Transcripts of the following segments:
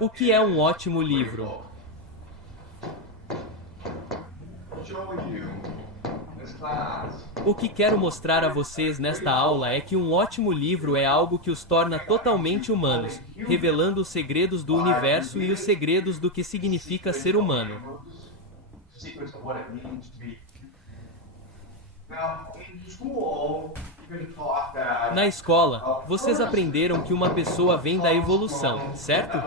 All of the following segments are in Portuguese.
O que é um ótimo livro? O que quero mostrar a vocês nesta aula é que um ótimo livro é algo que os torna totalmente humanos, revelando os segredos do universo e os segredos do que significa ser humano. Na escola, vocês aprenderam que uma pessoa vem da evolução, certo?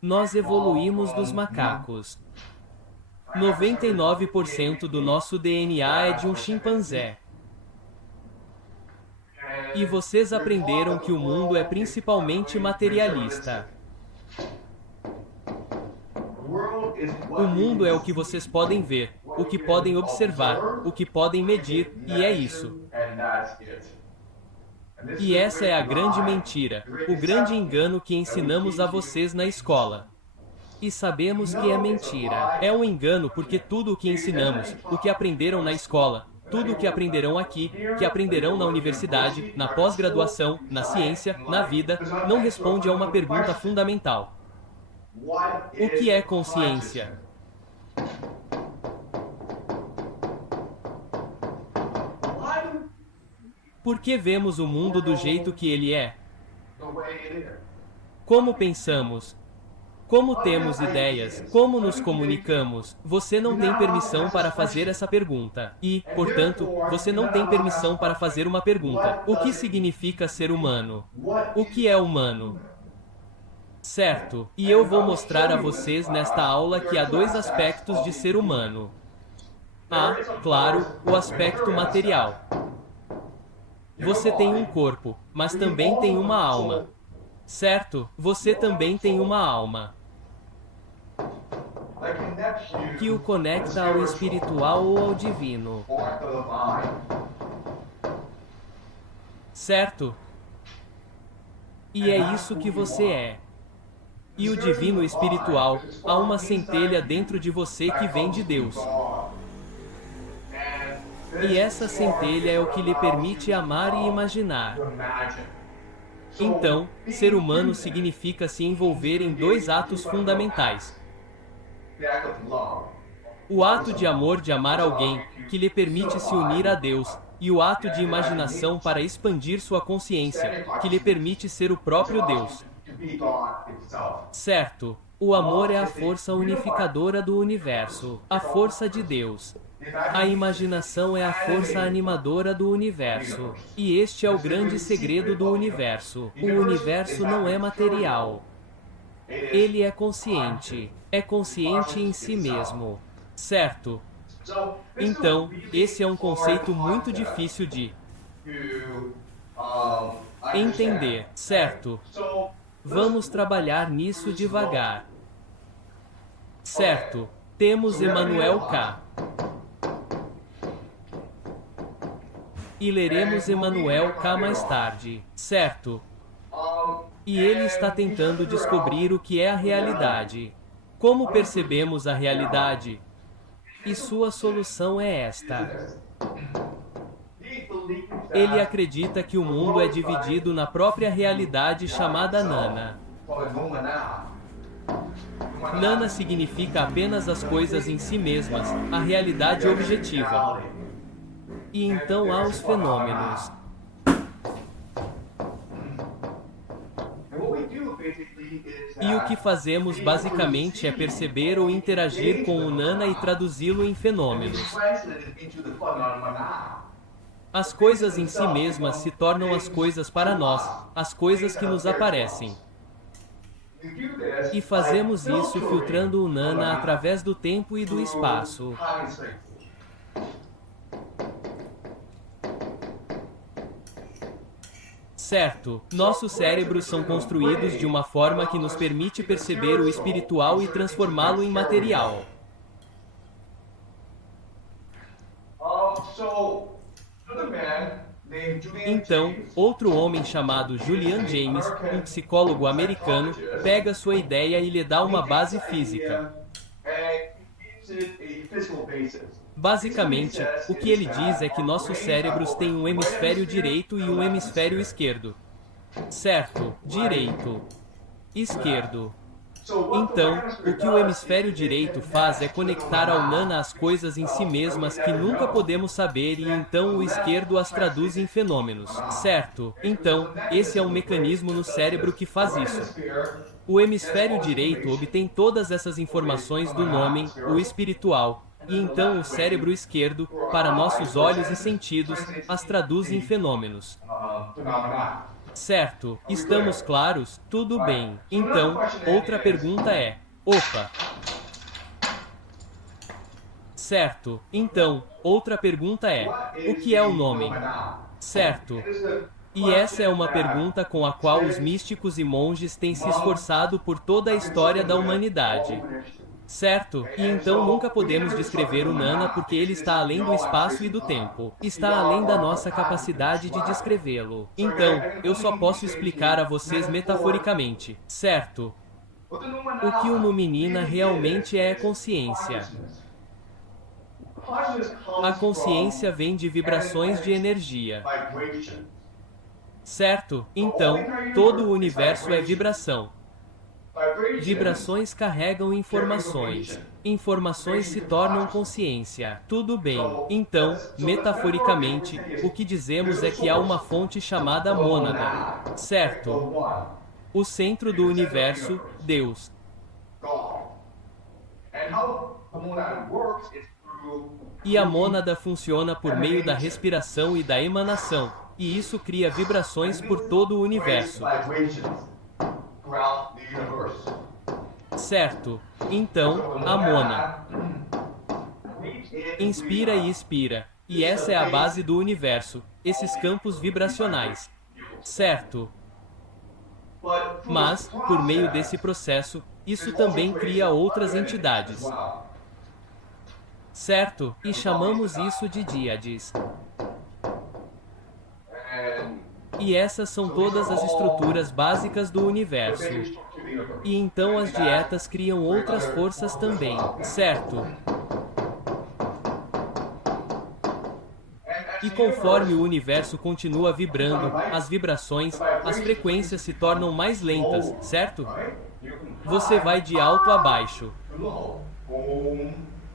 Nós evoluímos dos macacos. 99% do nosso DNA é de um chimpanzé. E vocês aprenderam que o mundo é principalmente materialista. O mundo é o que vocês podem ver, o que podem observar, o que podem medir, e é isso. E essa é a grande mentira, o grande engano que ensinamos a vocês na escola. E sabemos que é mentira. É um engano porque tudo o que ensinamos, o que aprenderam na escola, tudo o que aprenderão aqui, que aprenderão na universidade, na pós-graduação, na ciência, na vida, não responde a uma pergunta fundamental. O que é consciência? Por que vemos o mundo do jeito que ele é? Como pensamos? Como temos ideias? Como nos comunicamos? Você não tem permissão para fazer essa pergunta. E, portanto, você não tem permissão para fazer uma pergunta. O que significa ser humano? O que é humano? Certo, e eu vou mostrar a vocês nesta aula que há dois aspectos de ser humano. Há, claro, o aspecto material. Você tem um corpo, mas também tem uma alma. Certo, você também tem uma alma que o conecta ao espiritual ou ao divino. Certo? E é isso que você é. E o divino espiritual, há uma centelha dentro de você que vem de Deus. E essa centelha é o que lhe permite amar e imaginar. Então, ser humano significa se envolver em dois atos fundamentais. O ato de amor de amar alguém, que lhe permite se unir a Deus, e o ato de imaginação para expandir sua consciência, que lhe permite ser o próprio Deus. Certo, o amor é a força unificadora do universo, a força de Deus. A imaginação é a força animadora do universo. E este é o grande segredo do universo. O universo não é material. Ele é consciente. É consciente em si mesmo. Certo? Então, esse é um conceito muito difícil de entender, certo? Vamos trabalhar nisso devagar. Certo? Temos Emmanuel K. E leremos Emmanuel K mais tarde, certo? E ele está tentando descobrir o que é a realidade. Como percebemos a realidade? E sua solução é esta. Ele acredita que o mundo é dividido na própria realidade chamada Nana. Nana significa apenas as coisas em si mesmas, a realidade objetiva. E então há os fenômenos. E o que fazemos basicamente é perceber ou interagir com o Nana e traduzi-lo em fenômenos. As coisas em si mesmas se tornam as coisas para nós, as coisas que nos aparecem. E fazemos isso filtrando o Nana através do tempo e do espaço. Certo, nossos cérebros são construídos de uma forma que nos permite perceber o espiritual e transformá-lo em material. Então, outro homem chamado Julian James, um psicólogo americano, pega sua ideia e lhe dá uma base física. Basicamente, o que ele diz é que nossos cérebros têm um hemisfério direito e um hemisfério esquerdo. Certo, direito, esquerdo. Então, o que o hemisfério direito faz é conectar ao nana as coisas em si mesmas que nunca podemos saber e então o esquerdo as traduz em fenômenos. Certo? Então, esse é um mecanismo no cérebro que faz isso. O hemisfério direito obtém todas essas informações do nome, o espiritual, e então o cérebro esquerdo, para nossos olhos e sentidos, as traduz em fenômenos. Certo, estamos claros? Tudo bem. Então, outra pergunta é: opa! Certo, então, outra pergunta é: o que é o nome? Certo. E essa é uma pergunta com a qual os místicos e monges têm se esforçado por toda a história da humanidade. Certo, e então nunca podemos descrever o nana porque ele está além do espaço e do tempo. Está além da nossa capacidade de descrevê-lo. Então, eu só posso explicar a vocês metaforicamente. Certo? O que uma menina realmente é consciência. A consciência vem de vibrações de energia. Certo? Então, todo o universo é vibração. Vibrações carregam informações. Informações se tornam consciência. Tudo bem. Então, metaforicamente, o que dizemos é que há uma fonte chamada mônada. Certo? O centro do universo, Deus. E a mônada funciona por meio da respiração e da emanação, e isso cria vibrações por todo o universo. Certo. Então, a mona inspira e expira, e essa é a base do universo, esses campos vibracionais. Certo. Mas, por meio desse processo, isso também cria outras entidades. Certo, e chamamos isso de díades. E essas são todas as estruturas básicas do universo. E então as dietas criam outras forças também, certo? E conforme o universo continua vibrando, as vibrações, as frequências se tornam mais lentas, certo? Você vai de alto a baixo.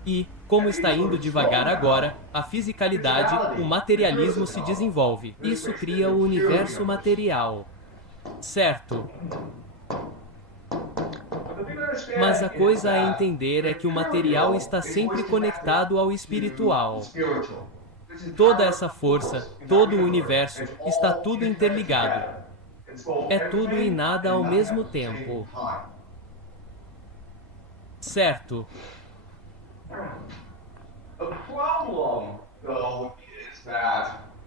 E, como está indo devagar agora, a fisicalidade, o materialismo se desenvolve. Isso cria o universo material. Certo? Mas a coisa a entender é que o material está sempre conectado ao espiritual. Toda essa força, todo o universo, está tudo interligado. É tudo e nada ao mesmo tempo. Certo?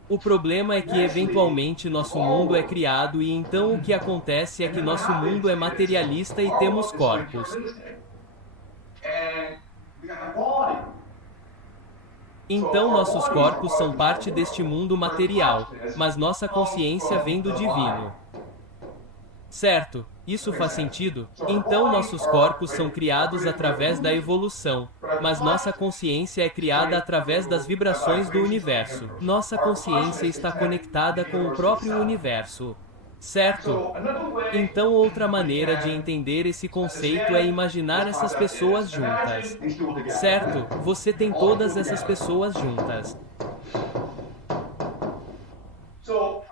O problema é que eventualmente nosso mundo é criado e então o que acontece é que nosso mundo é materialista e temos corpos. Então nossos corpos são parte deste mundo material, mas nossa consciência vem do divino. Certo? Isso faz sentido? Então nossos corpos são criados através da evolução, mas nossa consciência é criada através das vibrações do universo. Nossa consciência está conectada com o próprio universo. Certo? Então outra maneira de entender esse conceito é imaginar essas pessoas juntas. Certo? Você tem todas essas pessoas juntas.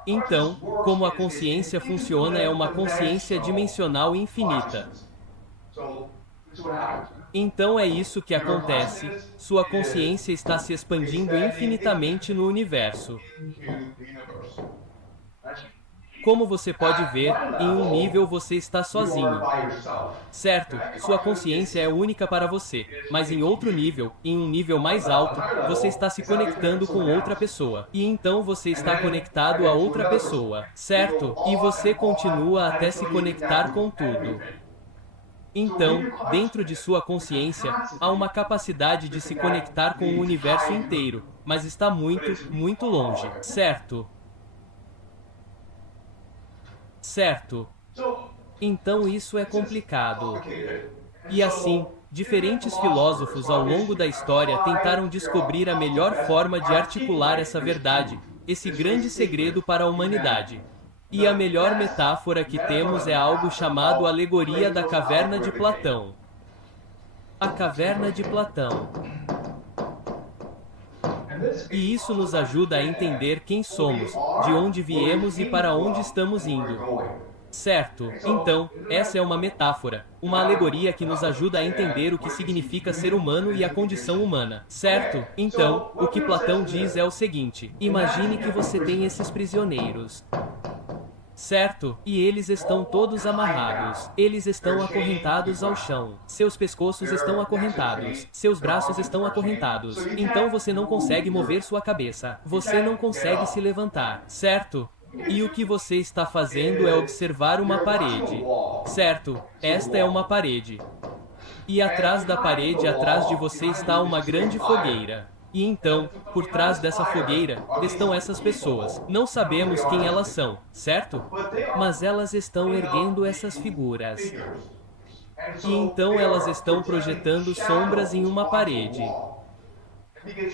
Então, como a consciência funciona é uma consciência dimensional infinita. Então é isso que acontece, sua consciência está se expandindo infinitamente no universo. Como você pode ver, em um nível você está sozinho. Certo, sua consciência é única para você, mas em outro nível, em um nível mais alto, você está se conectando com outra pessoa. E então você está conectado a outra pessoa, certo? E você continua até se conectar com tudo. Então, dentro de sua consciência, há uma capacidade de se conectar com o universo inteiro, mas está muito, muito longe, certo? Certo. Então isso é complicado. E assim, diferentes filósofos ao longo da história tentaram descobrir a melhor forma de articular essa verdade, esse grande segredo para a humanidade. E a melhor metáfora que temos é algo chamado alegoria da caverna de Platão. A caverna de Platão. E isso nos ajuda a entender quem somos, de onde viemos e para onde estamos indo. Certo, então, essa é uma metáfora, uma alegoria que nos ajuda a entender o que significa ser humano e a condição humana. Certo, então, o que Platão diz é o seguinte: imagine que você tem esses prisioneiros. Certo, e eles estão todos amarrados. Eles estão acorrentados ao chão. Seus pescoços estão acorrentados. Seus braços estão acorrentados. Então você não consegue mover sua cabeça. Você não consegue se levantar. Certo? E o que você está fazendo é observar uma parede. Certo, esta é uma parede. E atrás da parede, atrás de você, está uma grande fogueira. E então, por trás dessa fogueira, estão essas pessoas. Não sabemos quem elas são, certo? Mas elas estão erguendo essas figuras. E então elas estão projetando sombras em uma parede.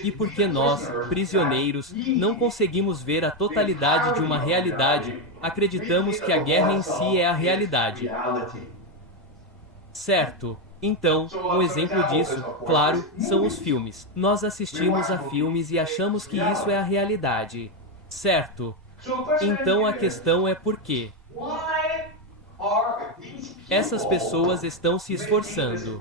E porque nós, prisioneiros, não conseguimos ver a totalidade de uma realidade, acreditamos que a guerra em si é a realidade. Certo? Então, um exemplo disso, claro, são os filmes. Nós assistimos a filmes e achamos que isso é a realidade. Certo? Então a questão é por quê? Essas pessoas estão se esforçando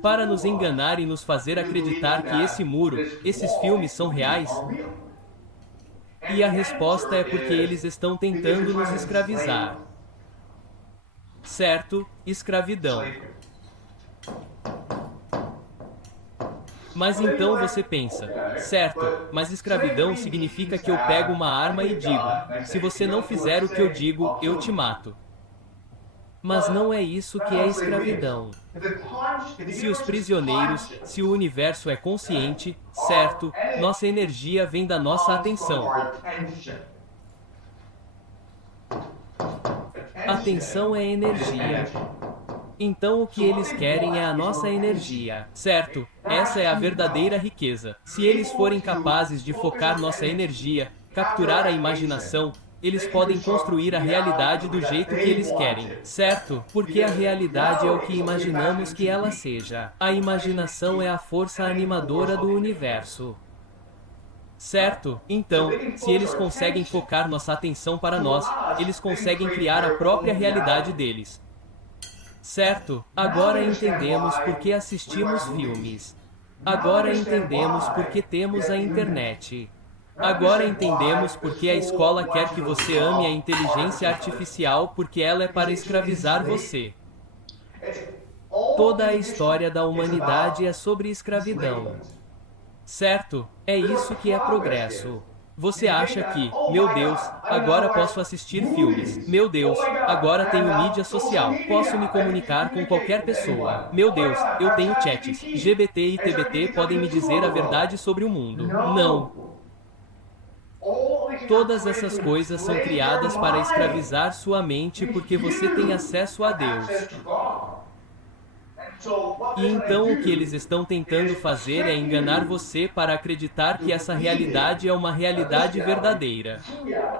para nos enganar e nos fazer acreditar que esse muro, esses filmes são reais? E a resposta é porque eles estão tentando nos escravizar. Certo, escravidão. Mas então você pensa, certo, mas escravidão significa que eu pego uma arma e digo, se você não fizer o que eu digo, eu te mato. Mas não é isso que é escravidão. Se os prisioneiros, se o universo é consciente, certo, nossa energia vem da nossa atenção. Atenção é energia. Então o que eles querem é a nossa energia, certo? Essa é a verdadeira riqueza. Se eles forem capazes de focar nossa energia, capturar a imaginação, eles podem construir a realidade do jeito que eles querem, certo? Porque a realidade é o que imaginamos que ela seja. A imaginação é a força animadora do universo. Certo? Então, se eles conseguem focar nossa atenção para nós, eles conseguem criar a própria realidade deles. Certo? Agora entendemos por que assistimos filmes. Agora entendemos por que temos a internet. Agora entendemos por que a escola quer que você ame a inteligência artificial, porque ela é para escravizar você. Toda a história da humanidade é sobre escravidão. Certo? É isso que é progresso. Você acha que, meu Deus, agora posso assistir filmes. Meu Deus, agora tenho mídia social. Posso me comunicar com qualquer pessoa. Meu Deus, eu tenho chats. GBT e TBT podem me dizer a verdade sobre o mundo. Não. Todas essas coisas são criadas para escravizar sua mente porque você tem acesso a Deus. E então o que eles estão tentando fazer é enganar você para acreditar que essa realidade é uma realidade verdadeira.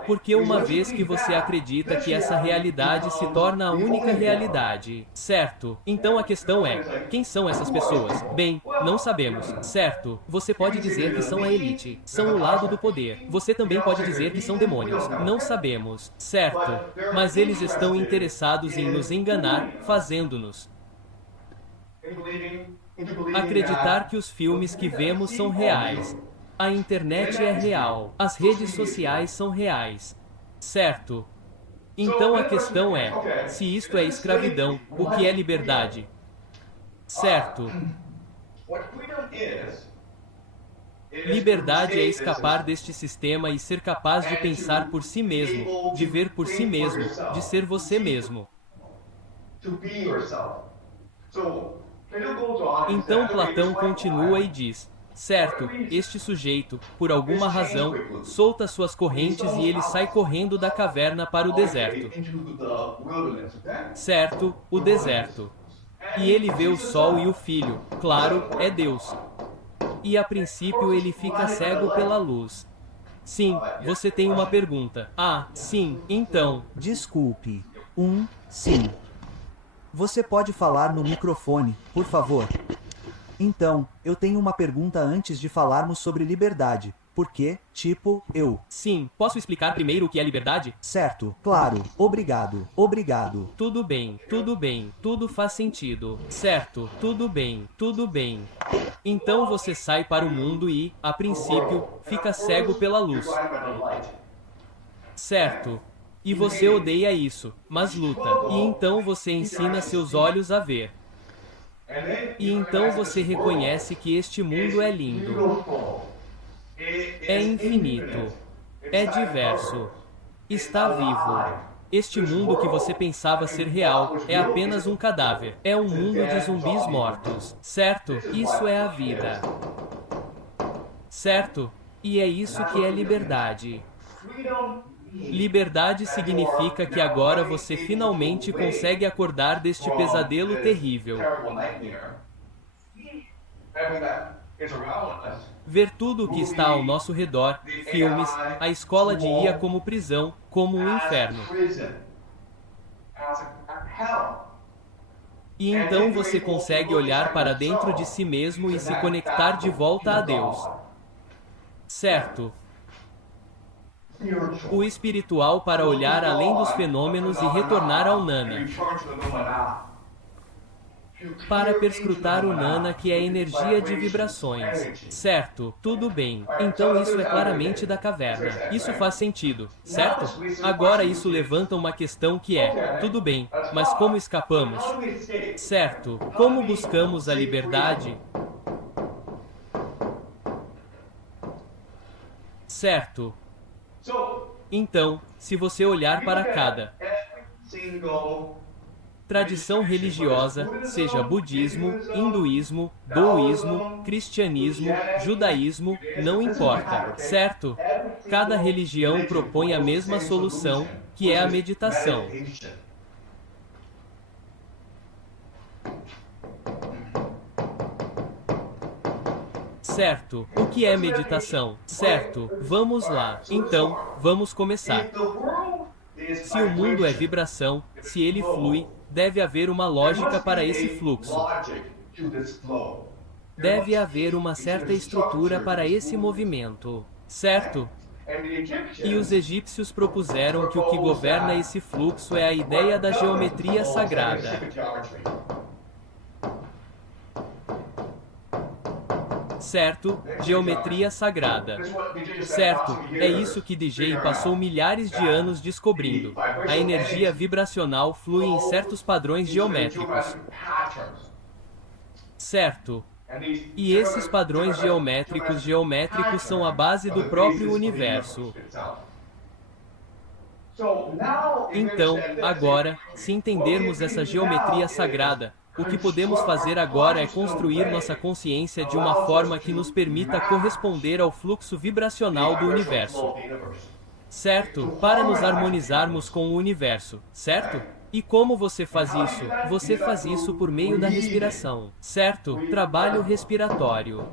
Porque uma vez que você acredita que essa realidade se torna a única realidade, certo? Então a questão é, quem são essas pessoas? Bem, não sabemos, certo? Você pode dizer que são a elite, são o lado do poder. Você também pode dizer que são demônios, não sabemos, certo? Mas eles estão interessados em nos enganar, fazendo-nos acreditar que os filmes que vemos são reais. A internet é real. As redes sociais são reais. Certo? Então a questão é, se isto é escravidão, o que é liberdade? Certo? Liberdade é escapar deste sistema e ser capaz de pensar por si mesmo, de ver por si mesmo, de ser você mesmo. Então Platão continua e diz, certo, este sujeito, por alguma razão, solta suas correntes e ele sai correndo da caverna para o deserto. Certo, o deserto. E ele vê o sol e o filho, claro, é Deus. E a princípio ele fica cego pela luz. Sim, você tem uma pergunta. Ah, sim, então. Desculpe. Sim. Você pode falar no microfone, por favor? Então, eu tenho uma pergunta antes de falarmos sobre liberdade. Porque, tipo, eu. Sim, posso explicar primeiro o que é liberdade? Certo, claro, obrigado, obrigado. Tudo bem, tudo faz sentido. Certo, tudo bem, tudo bem. Então você sai para o mundo e, a princípio, fica cego pela luz. Certo. E você odeia isso, mas luta. E então você ensina seus olhos a ver. E então você reconhece que este mundo é lindo. É infinito. É diverso. Está vivo. Este mundo que você pensava ser real é apenas um cadáver. É um mundo de zumbis mortos. Certo? Isso é a vida. Certo? E é isso que é liberdade. Liberdade significa que agora você finalmente consegue acordar deste pesadelo terrível. Ver tudo o que está ao nosso redor, filmes, a escola de IA como prisão, como um inferno. E então você consegue olhar para dentro de si mesmo e se conectar de volta a Deus. Certo. O espiritual para olhar além dos fenômenos e retornar ao Nana. Para perscrutar o Nana, que é energia de vibrações. Certo, tudo bem. Então isso é claramente da caverna. Isso faz sentido, certo? Agora isso levanta uma questão que é, tudo bem, mas como escapamos? Certo, como buscamos a liberdade? Certo. Então, se você olhar para cada tradição religiosa, seja budismo, hinduísmo, daoísmo, cristianismo, judaísmo, não importa, certo? Cada religião propõe a mesma solução, que é a meditação. Certo. O que é meditação? Certo. Vamos lá. Então, vamos começar. Se o mundo é vibração, se ele flui, deve haver uma lógica para esse fluxo. Deve haver uma certa estrutura para esse movimento. Certo? E os egípcios propuseram que o que governa esse fluxo é a ideia da geometria sagrada. Certo, geometria sagrada. Certo, é isso que DJ passou milhares de anos descobrindo. A energia vibracional flui em certos padrões geométricos. Certo. E esses padrões geométricos são a base do próprio universo. Então, agora, se entendermos essa geometria sagrada, o que podemos fazer agora é construir nossa consciência de uma forma que nos permita corresponder ao fluxo vibracional do universo. Certo? Para nos harmonizarmos com o universo, certo? E como você faz isso? Você faz isso por meio da respiração, certo? Trabalho respiratório.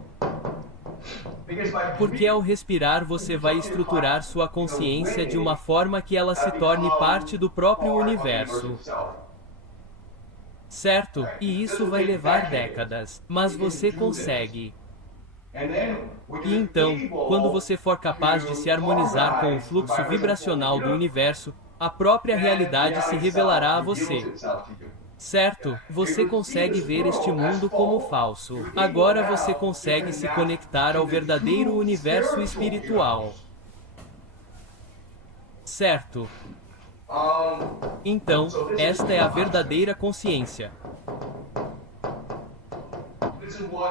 Porque ao respirar você vai estruturar sua consciência de uma forma que ela se torne parte do próprio universo. Certo? E isso vai levar décadas, mas você consegue. E então, quando você for capaz de se harmonizar com o fluxo vibracional do universo, a própria realidade se revelará a você. Certo? Você consegue ver este mundo como falso. Agora você consegue se conectar ao verdadeiro universo espiritual. Certo? Então, esta é a verdadeira consciência.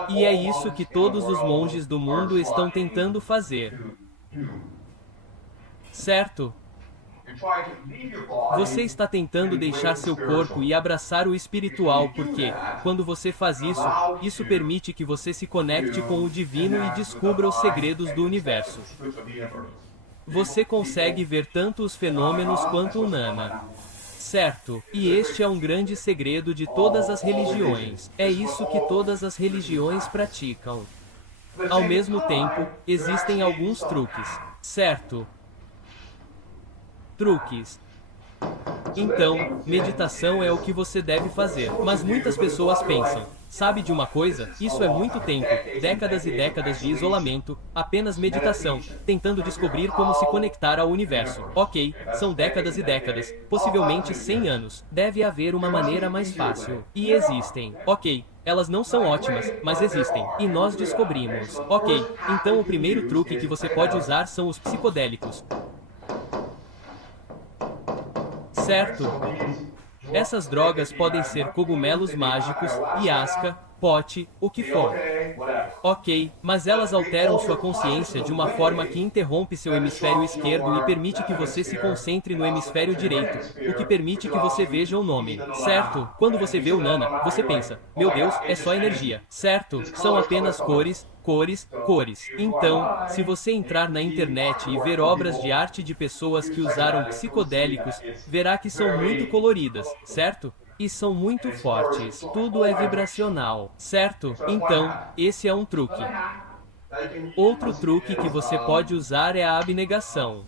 E é isso que todos os monges do mundo estão tentando fazer. Certo? Você está tentando deixar seu corpo e abraçar o espiritual porque, quando você faz isso, isso permite que você se conecte com o divino e descubra os segredos do universo. Você consegue ver tanto os fenômenos quanto o Nana. Certo, e este é um grande segredo de todas as religiões. É isso que todas as religiões praticam. Ao mesmo tempo, existem alguns truques. Certo. Truques. Então, meditação é o que você deve fazer. Mas muitas pessoas pensam, sabe de uma coisa? Isso é muito tempo, décadas e décadas de isolamento, apenas meditação, tentando descobrir como se conectar ao universo. Ok, são décadas e décadas, possivelmente 100 anos. Deve haver uma maneira mais fácil. E existem. Ok, elas não são ótimas, mas existem. E nós descobrimos. Ok, então o primeiro truque que você pode usar são os psicodélicos. Certo? Essas drogas podem ser cogumelos mágicos, ayahuasca, pote, o que for. Ok, mas elas alteram sua consciência de uma forma que interrompe seu hemisfério esquerdo e permite que você se concentre no hemisfério direito, o que permite que você veja o nome. Certo? Quando você vê o Nana, você pensa, meu Deus, é só energia. Certo? São apenas cores, cores, cores. Então, se você entrar na internet e ver obras de arte de pessoas que usaram psicodélicos, verá que são muito coloridas, certo? E são muito fortes. Tudo é vibracional, certo? Então, esse é um truque. Outro truque que você pode usar é a abnegação.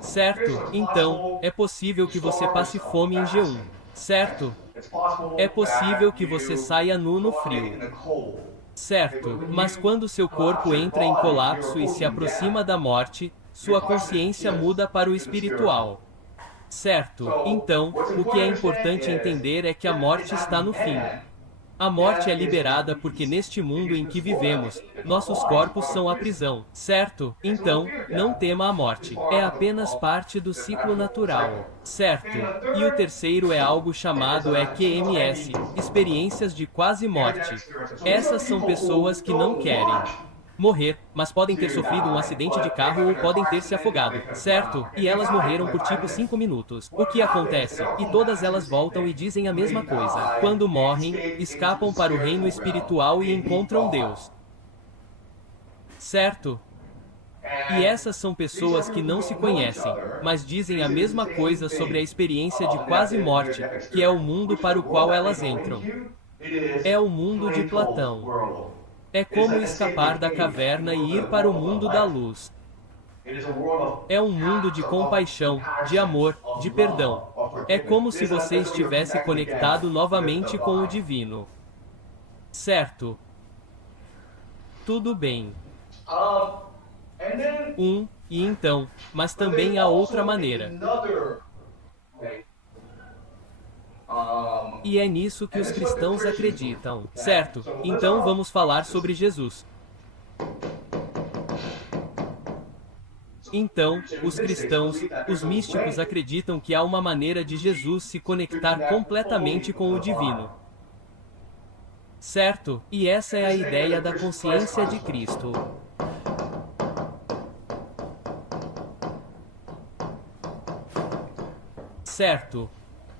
Certo? Então, é possível que você passe fome em jejum. Certo? É possível que você saia nu no frio. Certo, mas quando seu corpo entra em colapso e se aproxima da morte, sua consciência muda para o espiritual. Certo, então, o que é importante entender é que a morte está no fim. A morte é liberada porque neste mundo em que vivemos, nossos corpos são a prisão, certo? Então, não tema a morte. É apenas parte do ciclo natural, certo? E o terceiro é algo chamado EQMS, experiências de quase morte. Essas são pessoas que não querem morrer, mas podem ter sofrido um acidente de carro ou podem ter se afogado, certo? E elas morreram por tipo 5 minutos. O que acontece? E todas elas voltam e dizem a mesma coisa. Quando morrem, escapam para o reino espiritual e encontram Deus. Certo? E essas são pessoas que não se conhecem, mas dizem a mesma coisa sobre a experiência de quase morte, que é o mundo para o qual elas entram. É o mundo de Platão. É como escapar da caverna e ir para o mundo da luz. É um mundo de compaixão, de amor, de perdão. É como se você estivesse conectado novamente com o divino. Certo? Tudo bem. E então, mas também há outra maneira. E é nisso que os cristãos acreditam, certo? Então vamos falar sobre Jesus. Então, os cristãos, os místicos acreditam que há uma maneira de Jesus se conectar completamente com o divino. Certo? E essa é a ideia da consciência de Cristo. Certo?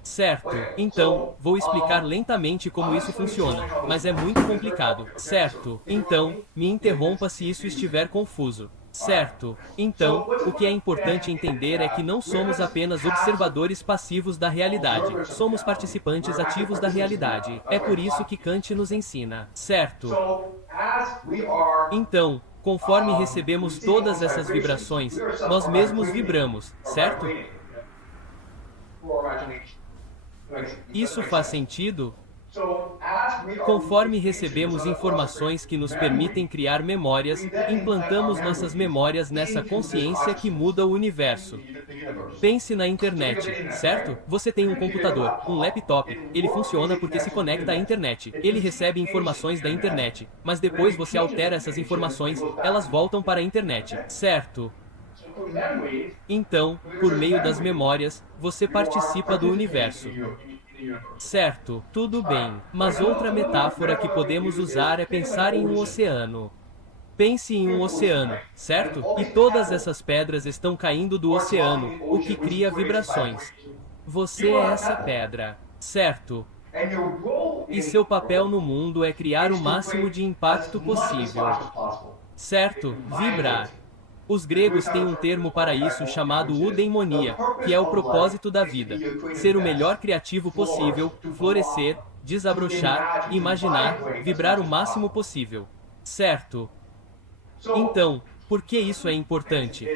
Certo, então, vou explicar lentamente como isso funciona, mas é muito complicado, certo? Então, me interrompa se isso estiver confuso. Certo, então, o que é importante entender é que não somos apenas observadores passivos da realidade, somos participantes ativos da realidade. É por isso que Kant nos ensina, certo? Então, conforme recebemos todas essas vibrações, nós mesmos vibramos, certo? Isso faz sentido? Conforme recebemos informações que nos permitem criar memórias, implantamos nossas memórias nessa consciência que muda o universo. Pense na internet, certo? Você tem um computador, um laptop, ele funciona porque se conecta à internet. Ele recebe informações da internet, mas depois você altera essas informações, elas voltam para a internet, certo? Então, por meio das memórias, você participa do universo. Certo, tudo bem, mas outra metáfora que podemos usar é pensar em um oceano. Pense em um oceano, certo? E todas essas pedras estão caindo do oceano, o que cria vibrações. Você é essa pedra, certo? E seu papel no mundo é criar o máximo de impacto possível. Certo? Vibrar. Os gregos têm um termo para isso chamado eudaimonia, que é o propósito da vida. Ser o melhor criativo possível, florescer, desabrochar, imaginar, vibrar o máximo possível. Certo? Então, por que isso é importante?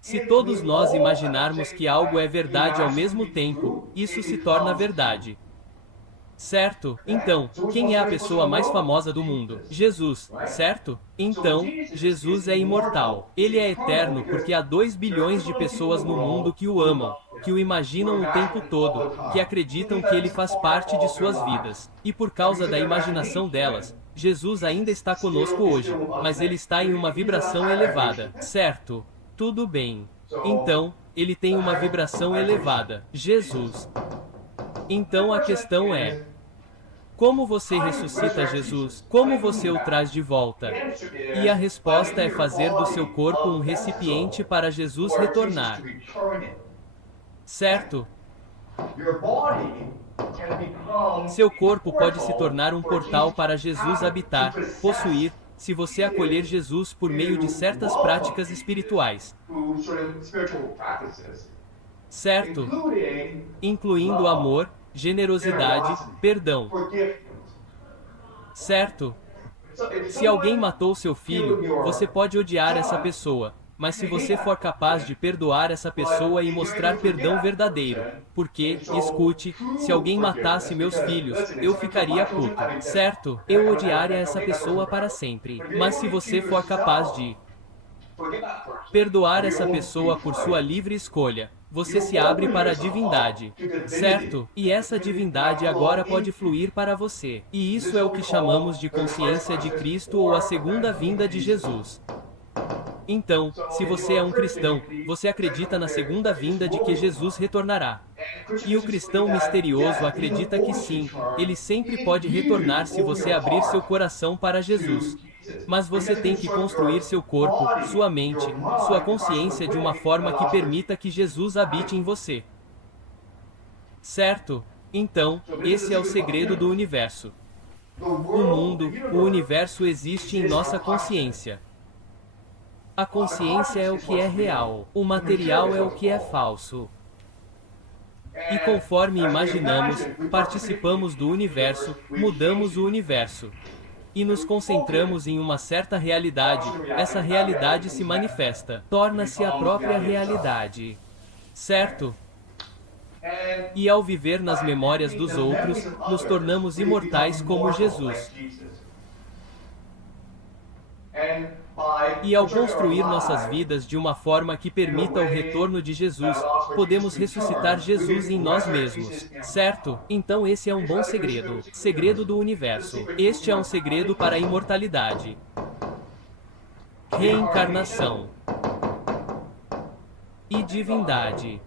Se todos nós imaginarmos que algo é verdade ao mesmo tempo, isso se torna verdade. Certo? Então, quem é a pessoa mais famosa do mundo? Jesus, certo? Então, Jesus é imortal. Ele é eterno porque há 2 bilhões de pessoas no mundo que o amam, que o imaginam o tempo todo, que acreditam que ele faz parte de suas vidas. E por causa da imaginação delas, Jesus ainda está conosco hoje, mas ele está em uma vibração elevada, certo? Tudo bem. Então, ele tem uma vibração elevada. Jesus. Então a questão é: como você ressuscita Jesus? Como você o traz de volta? E a resposta é fazer do seu corpo um recipiente para Jesus retornar. Certo? Seu corpo pode se tornar um portal para Jesus habitar, possuir, se você acolher Jesus por meio de certas práticas espirituais. Certo? Incluindo amor, generosidade, perdão. Certo? Se alguém matou seu filho, você pode odiar essa pessoa, mas se você for capaz de perdoar essa pessoa e mostrar perdão verdadeiro, porque, escute, se alguém matasse meus filhos, eu ficaria puto, certo? Eu odiaria essa pessoa para sempre. Mas se você for capaz de perdoar essa pessoa por sua livre escolha, você se abre para a divindade, certo? E essa divindade agora pode fluir para você. E isso é o que chamamos de consciência de Cristo ou a segunda vinda de Jesus. Então, se você é um cristão, você acredita na segunda vinda de que Jesus retornará. E o cristão misterioso acredita que sim, ele sempre pode retornar se você abrir seu coração para Jesus. Mas você tem que construir seu corpo, sua mente, sua consciência de uma forma que permita que Jesus habite em você. Certo? Então, esse é o segredo do universo. O mundo, o universo existe em nossa consciência. A consciência é o que é real, o material é o que é falso. E conforme imaginamos, participamos do universo, mudamos o universo. E nos concentramos em uma certa realidade, essa realidade se manifesta, torna-se a própria realidade. Certo? E ao viver nas memórias dos outros, nos tornamos imortais como Jesus. E ao construir nossas vidas de uma forma que permita o retorno de Jesus, podemos ressuscitar Jesus em nós mesmos, certo? Então esse é um bom segredo, segredo do universo. Este é um segredo para a imortalidade. Reencarnação e divindade.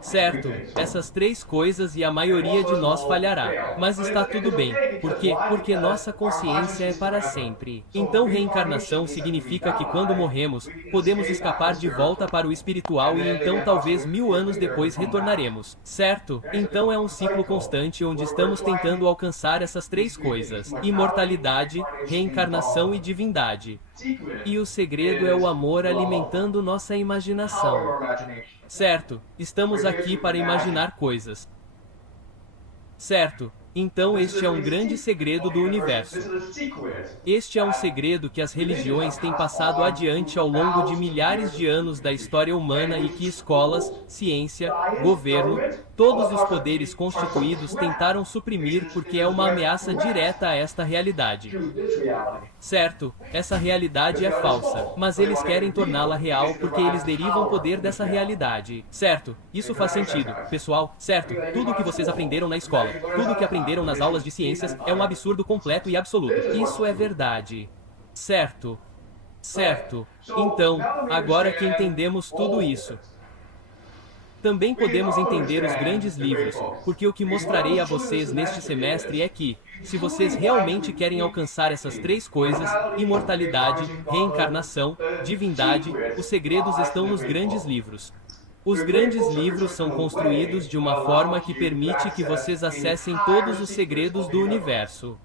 Certo, essas 3 coisas e a maioria de nós falhará. Mas está tudo bem. Por quê? Porque nossa consciência é para sempre. Então reencarnação significa que quando morremos, podemos escapar de volta para o espiritual e então talvez 1000 anos depois retornaremos. Certo? Então é um ciclo constante onde estamos tentando alcançar essas 3 coisas: imortalidade, reencarnação e divindade. E o segredo é o amor alimentando nossa imaginação. Certo, estamos aqui para imaginar coisas. Certo, então este é um grande segredo do universo. Este é um segredo que as religiões têm passado adiante ao longo de milhares de anos da história humana e que escolas, ciência, governo, todos os poderes constituídos tentaram suprimir porque é uma ameaça direta a esta realidade. Certo, essa realidade é falsa, mas eles querem torná-la real porque eles derivam poder dessa realidade. Certo, isso faz sentido, pessoal, certo, tudo o que vocês aprenderam na escola, tudo o que aprenderam nas aulas de ciências é um absurdo completo e absoluto. Isso é verdade. Certo. Certo. Então, agora que entendemos tudo isso, também podemos entender os grandes livros, porque o que mostrarei a vocês neste semestre é que, se vocês realmente querem alcançar essas 3 coisas, imortalidade, reencarnação, divindade, os segredos estão nos grandes livros. Os grandes livros são construídos de uma forma que permite que vocês acessem todos os segredos do universo.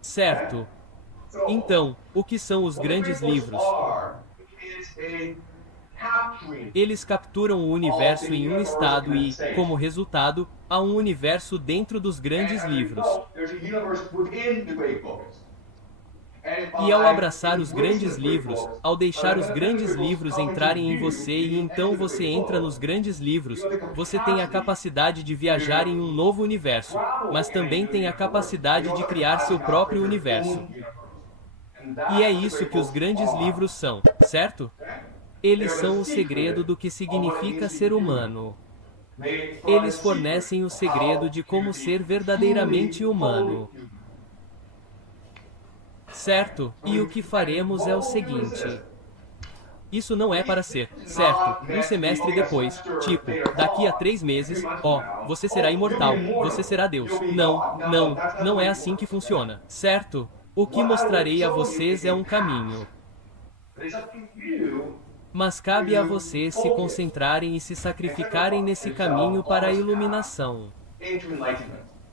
Certo? Então, o que são os grandes livros? Eles capturam o universo em um estado e, como resultado, há um universo dentro dos grandes livros. E ao abraçar os grandes livros, ao deixar os grandes livros entrarem em você e então você entra nos grandes livros, você tem a capacidade de viajar em um novo universo, mas também tem a capacidade de criar seu próprio universo. E é isso que os grandes livros são, certo? Eles são o segredo do que significa ser humano. Eles fornecem o segredo de como ser verdadeiramente humano. Certo? E o que faremos é o seguinte. Isso não é para ser, certo, um semestre depois, tipo, daqui a 3 meses, você será imortal, você será Deus. Não é assim que funciona, certo? O que mostrarei a vocês é um caminho. Mas cabe a vocês se concentrarem e se sacrificarem nesse caminho para a iluminação.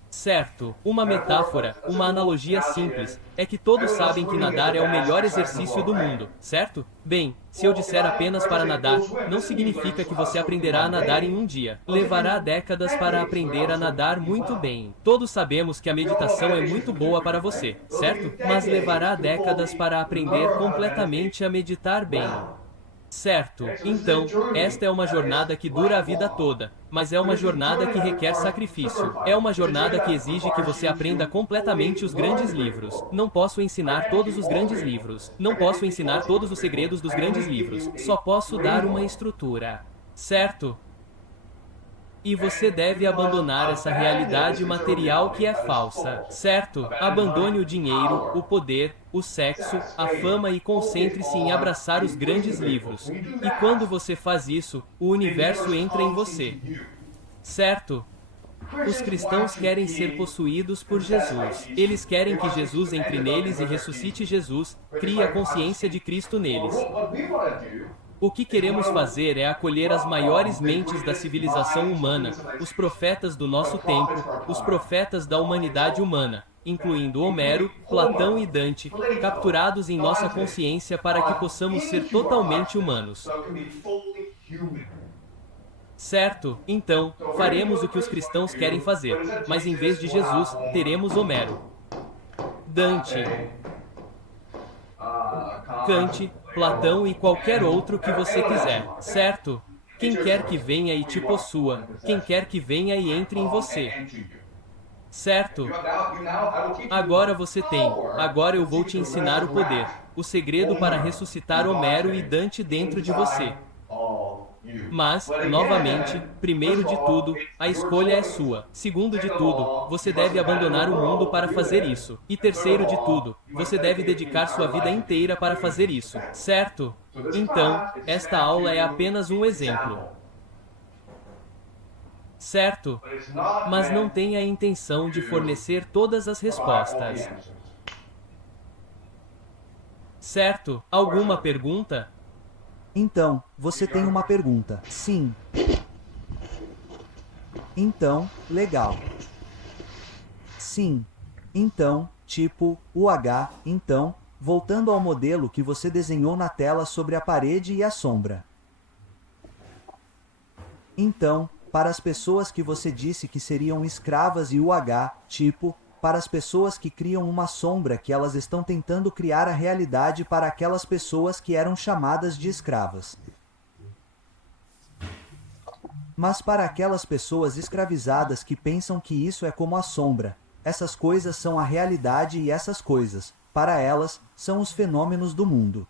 Certo, uma metáfora, uma analogia simples, é que todos sabem que nadar é o melhor exercício do mundo, certo? Bem, se eu disser apenas para nadar, não significa que você aprenderá a nadar em um dia. Levará décadas para aprender a nadar muito bem. Todos sabemos que a meditação é muito boa para você, certo? Mas levará décadas para aprender completamente a meditar bem. Certo, então, esta é uma jornada que dura a vida toda, mas é uma jornada que requer sacrifício. É uma jornada que exige que você aprenda completamente os grandes livros. Não posso ensinar todos os grandes livros. Não posso ensinar todos os segredos dos grandes livros. Só posso dar uma estrutura. Certo? E você deve abandonar essa realidade material que é falsa, certo? Abandone o dinheiro, o poder, o sexo, a fama e concentre-se em abraçar os grandes livros. E quando você faz isso, o universo entra em você. Certo? Os cristãos querem ser possuídos por Jesus. Eles querem que Jesus entre neles e ressuscite Jesus, crie a consciência de Cristo neles. O que queremos fazer é acolher as maiores mentes da civilização humana, os profetas do nosso tempo, os profetas da humanidade humana, incluindo Homero, Platão e Dante, capturados em nossa consciência para que possamos ser totalmente humanos. Certo, então, faremos o que os cristãos querem fazer, mas em vez de Jesus, teremos Homero, Dante, Kant, Platão e qualquer outro que você quiser, certo? Quem quer que venha e te possua, quem quer que venha e entre em você. Certo? Agora você tem, agora eu vou te ensinar o poder, o segredo para ressuscitar Homero e Dante dentro de você. Mas, novamente, primeiro de tudo, a escolha é sua. Segundo de tudo, você deve abandonar o mundo para fazer isso. E terceiro de tudo, você deve dedicar sua vida inteira para fazer isso. Certo? Então, esta aula é apenas um exemplo. Certo? Mas não tem a intenção de fornecer todas as respostas. Certo? Alguma pergunta? Então, você tem uma pergunta. Sim. Então, legal. Sim. Então, tipo, o H, então, voltando ao modelo que você desenhou na tela sobre a parede e a sombra. Então, para as pessoas que você disse que seriam escravas e o H, tipo, para as pessoas que criam uma sombra que elas estão tentando criar a realidade para aquelas pessoas que eram chamadas de escravas. Mas para aquelas pessoas escravizadas que pensam que isso é como a sombra, essas coisas são a realidade e essas coisas, para elas, são os fenômenos do mundo.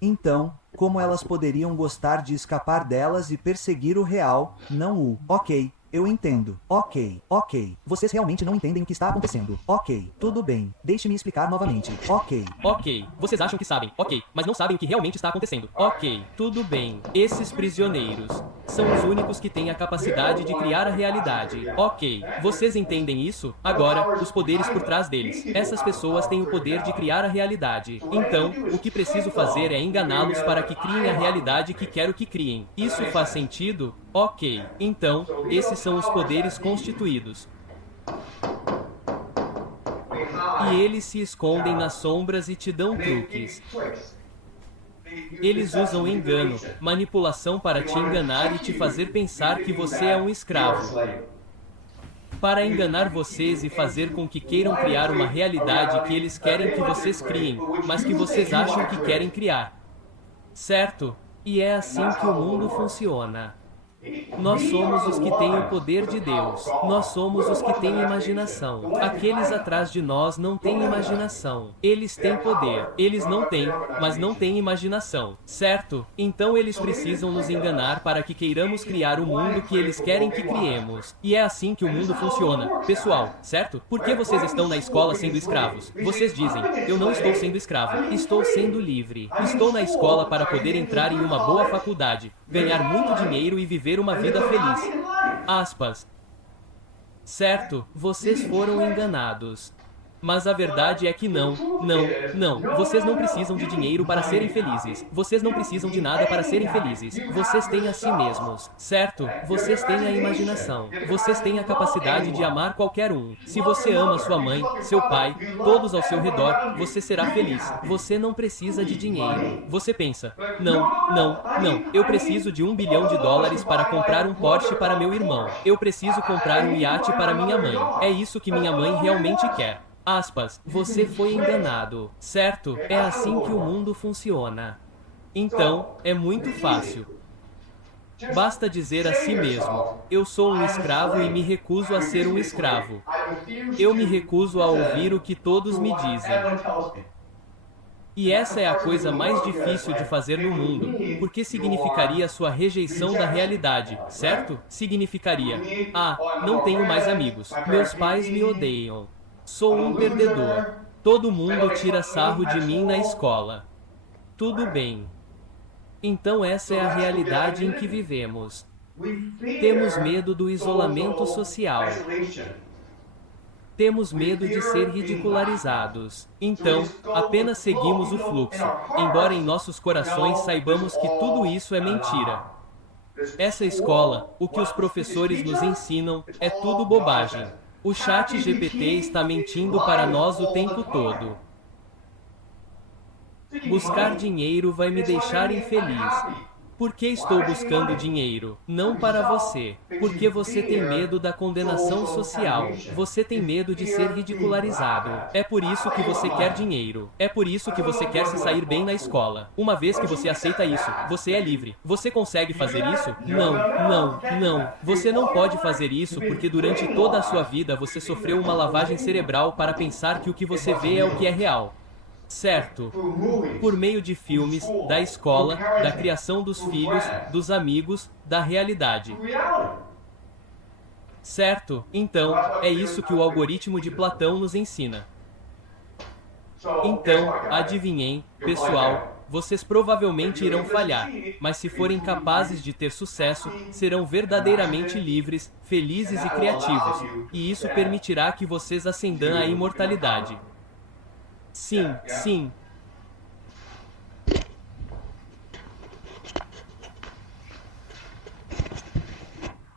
Então, como elas poderiam gostar de escapar delas e perseguir o real, não o ok? Eu entendo. Ok. Vocês realmente não entendem o que está acontecendo. Ok. Tudo bem. Deixe-me explicar novamente. Ok. Vocês acham que sabem. Ok. Mas não sabem o que realmente está acontecendo. Ok. Tudo bem. Esses prisioneiros são os únicos que têm a capacidade de criar a realidade. Ok. Vocês entendem isso? Agora, os poderes por trás deles. Essas pessoas têm o poder de criar a realidade. Então, o que preciso fazer é enganá-los para que criem a realidade que quero que criem. Isso faz sentido? Ok. Então, esses são os poderes constituídos. E eles se escondem nas sombras e te dão truques. Eles usam engano, manipulação para te enganar e te fazer pensar que você é um escravo. para enganar vocês e fazer com que queiram criar uma realidade que eles querem que vocês criem, mas que vocês acham que querem criar. Certo? E é assim que o mundo funciona. Nós somos os que têm o poder de Deus. Nós somos os que têm imaginação. Aqueles atrás de nós não têm imaginação. Eles têm poder. Eles não têm, mas não têm imaginação. Certo? Então eles precisam nos enganar para que queiramos criar o mundo que eles querem que criemos. E é assim que o mundo funciona. Pessoal, certo? Por que vocês estão na escola sendo escravos? Vocês dizem, eu não estou sendo escravo. Estou sendo livre. Estou na escola para poder entrar em uma boa faculdade, ganhar muito dinheiro e viver uma vida feliz. Aspas. Certo, vocês foram enganados. Mas a verdade é que não. Vocês não precisam de dinheiro para serem felizes. Vocês não precisam de nada para serem felizes. Vocês têm a si mesmos. Certo? Vocês têm a imaginação. Vocês têm a capacidade de amar qualquer um. Se você ama sua mãe, seu pai, todos ao seu redor, você será feliz. Você não precisa de dinheiro. Você pensa, não. Eu preciso de $1 bilhão para comprar um Porsche para meu irmão. Eu preciso comprar um iate para minha mãe. É isso que minha mãe realmente quer. Aspas, você foi enganado, certo? É assim que o mundo funciona. Então, é muito fácil. Basta dizer a si mesmo, eu sou um escravo e me recuso a ser um escravo. Eu me recuso a ouvir o que todos me dizem. E essa é a coisa mais difícil de fazer no mundo, porque significaria sua rejeição da realidade, certo? Significaria, não tenho mais amigos, meus pais me odeiam. Sou um perdedor. Todo mundo tira sarro de mim na escola. Tudo bem. Então essa é a realidade em que vivemos. Temos medo do isolamento social. Temos medo de ser ridicularizados. Então, apenas seguimos o fluxo, embora em nossos corações saibamos que tudo isso é mentira. Essa escola, o que os professores nos ensinam, é tudo bobagem. O chat GPT está mentindo para nós o tempo todo. Buscar dinheiro vai me deixar infeliz. Por que estou buscando dinheiro? Não para você. Porque você tem medo da condenação social. Você tem medo de ser ridicularizado. É por isso que você quer dinheiro. É por isso que você quer se sair bem na escola. Uma vez que você aceita isso, você é livre. Você consegue fazer isso? Não. Você não pode fazer isso porque durante toda a sua vida você sofreu uma lavagem cerebral para pensar que o que você vê é o que é real. Certo? Por meio de filmes, da escola, da criação dos filhos, dos amigos, da realidade. Certo? Então, é isso que o algoritmo de Platão nos ensina. Então, adivinhem, pessoal, vocês provavelmente irão falhar, mas se forem capazes de ter sucesso, serão verdadeiramente livres, felizes e criativos, e isso permitirá que vocês ascendam à imortalidade. Sim.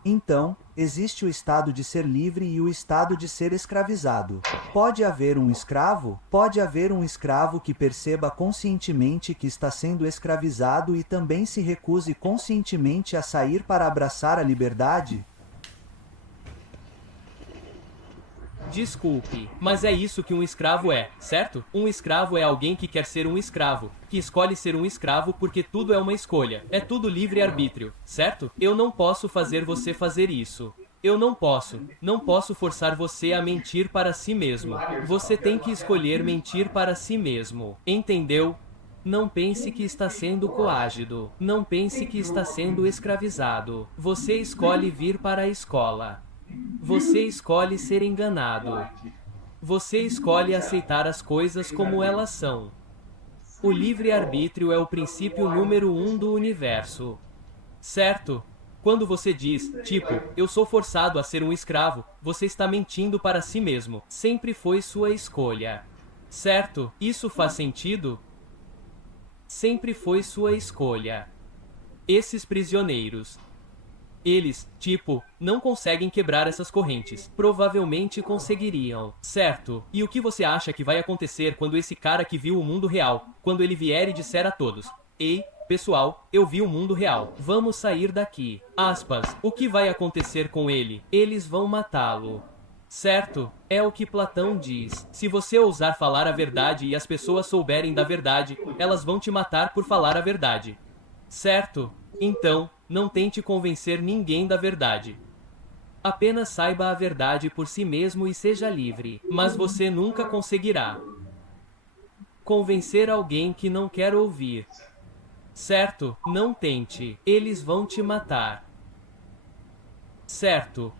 Então, existe o estado de ser livre e o estado de ser escravizado. Pode haver um escravo? Pode haver um escravo que perceba conscientemente que está sendo escravizado e também se recuse conscientemente a sair para abraçar a liberdade? Desculpe, mas é isso que um escravo é, certo? Um escravo é alguém que quer ser um escravo, que escolhe ser um escravo porque tudo é uma escolha. É tudo livre-arbítrio, certo? Eu não posso fazer você fazer isso. Eu não posso forçar você a mentir para si mesmo. Você tem que escolher mentir para si mesmo. Entendeu? Não pense que está sendo coagido. Não pense que está sendo escravizado. Você escolhe vir para a escola. Você escolhe ser enganado. Você escolhe aceitar as coisas como elas são. O livre-arbítrio é o princípio número 1 do universo. Certo? Quando você diz, tipo, eu sou forçado a ser um escravo, você está mentindo para si mesmo. Sempre foi sua escolha. Certo? Isso faz sentido? Sempre foi sua escolha. Esses prisioneiros. Eles, tipo, não conseguem quebrar essas correntes. Provavelmente conseguiriam, certo? E o que você acha que vai acontecer quando esse cara que viu o mundo real, quando ele vier e disser a todos, ei, pessoal, eu vi o mundo real, vamos sair daqui. Aspas, o que vai acontecer com ele? Eles vão matá-lo. Certo? É o que Platão diz. Se você ousar falar a verdade e as pessoas souberem da verdade, elas vão te matar por falar a verdade. Certo? Então, não tente convencer ninguém da verdade. Apenas saiba a verdade por si mesmo e seja livre. Mas você nunca conseguirá convencer alguém que não quer ouvir. Certo? Não tente. Eles vão te matar. Certo?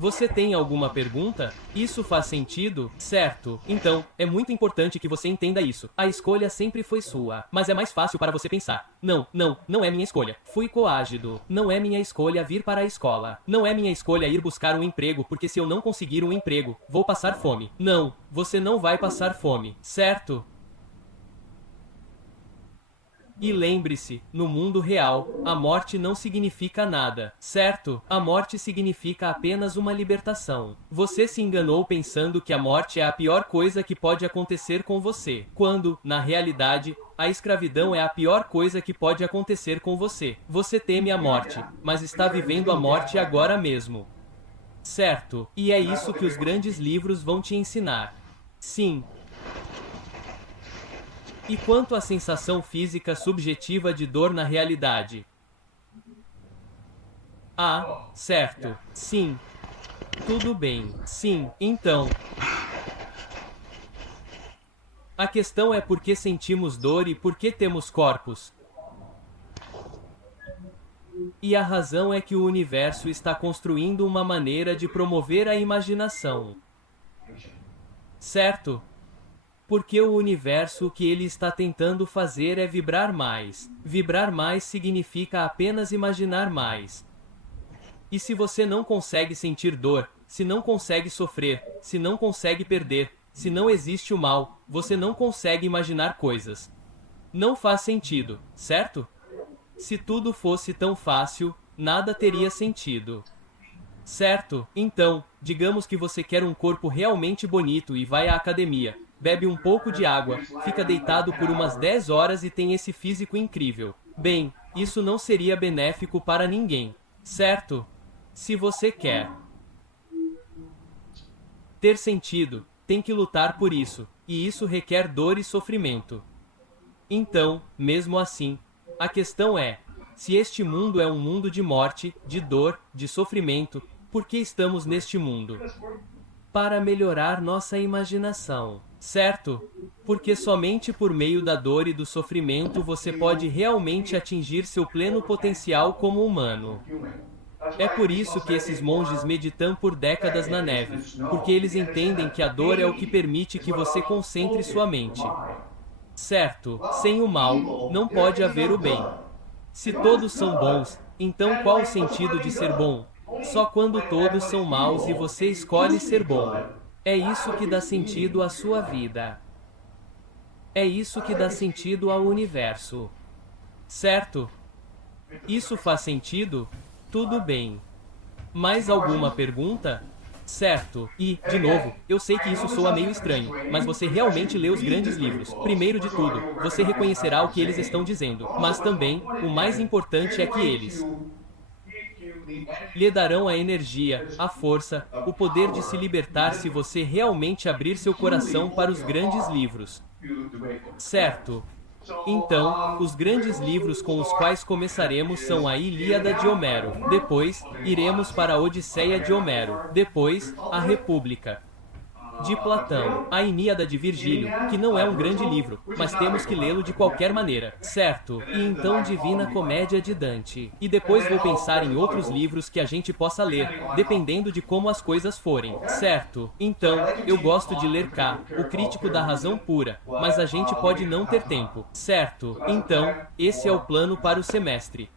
Você tem alguma pergunta? Isso faz sentido? Certo. Então, é muito importante que você entenda isso. A escolha sempre foi sua. Mas é mais fácil para você pensar. Não é minha escolha. Fui coagido. Não é minha escolha vir para a escola. Não é minha escolha ir buscar um emprego, porque se eu não conseguir um emprego, vou passar fome. Não, você não vai passar fome. Certo? E lembre-se, no mundo real, a morte não significa nada, certo? A morte significa apenas uma libertação. Você se enganou pensando que a morte é a pior coisa que pode acontecer com você, quando, na realidade, a escravidão é a pior coisa que pode acontecer com você. Você teme a morte, mas está vivendo a morte agora mesmo. Certo? E é isso que os grandes livros vão te ensinar. Sim. E quanto à sensação física subjetiva de dor na realidade? Ah, certo. Sim. Tudo bem. Sim. Então, a questão é por que sentimos dor e por que temos corpos. E a razão é que o universo está construindo uma maneira de promover a imaginação. Certo? Porque o universo o que ele está tentando fazer é vibrar mais. Vibrar mais significa apenas imaginar mais. E se você não consegue sentir dor, se não consegue sofrer, se não consegue perder, se não existe o mal, você não consegue imaginar coisas. Não faz sentido, certo? Se tudo fosse tão fácil, nada teria sentido. Certo? Então, digamos que você quer um corpo realmente bonito e vai à academia. Bebe um pouco de água, fica deitado por umas 10 horas e tem esse físico incrível. Bem, isso não seria benéfico para ninguém, certo? Se você quer ter sentido, tem que lutar por isso, e isso requer dor e sofrimento. Então, mesmo assim, a questão é, se este mundo é um mundo de morte, de dor, de sofrimento, por que estamos neste mundo? Para melhorar nossa imaginação. Certo? Porque somente por meio da dor e do sofrimento você pode realmente atingir seu pleno potencial como humano. É por isso que esses monges meditam por décadas na neve, porque eles entendem que a dor é o que permite que você concentre sua mente. Certo? Sem o mal, não pode haver o bem. Se todos são bons, então qual o sentido de ser bom? Só quando todos são maus e você escolhe ser bom. É isso que dá sentido à sua vida. É isso que dá sentido ao universo. Certo? Isso faz sentido? Tudo bem. Mais alguma pergunta? Certo. E, de novo, eu sei que isso soa meio estranho, mas você realmente lê os grandes livros. Primeiro de tudo, você reconhecerá o que eles estão dizendo, mas também, o mais importante é que eles lhe darão a energia, a força, o poder de se libertar se você realmente abrir seu coração para os grandes livros. Certo? Então, os grandes livros com os quais começaremos são a Ilíada de Homero. Depois, iremos para a Odisseia de Homero. Depois, a República de Platão, a Eníada de Virgílio, que não é um grande livro, mas temos que lê-lo de qualquer maneira, certo? E então Divina Comédia de Dante. E depois vou pensar em outros livros que a gente possa ler, dependendo de como as coisas forem, certo? Então, eu gosto de ler K, o Crítico da Razão Pura, mas a gente pode não ter tempo, certo? Então, esse é o plano para o semestre.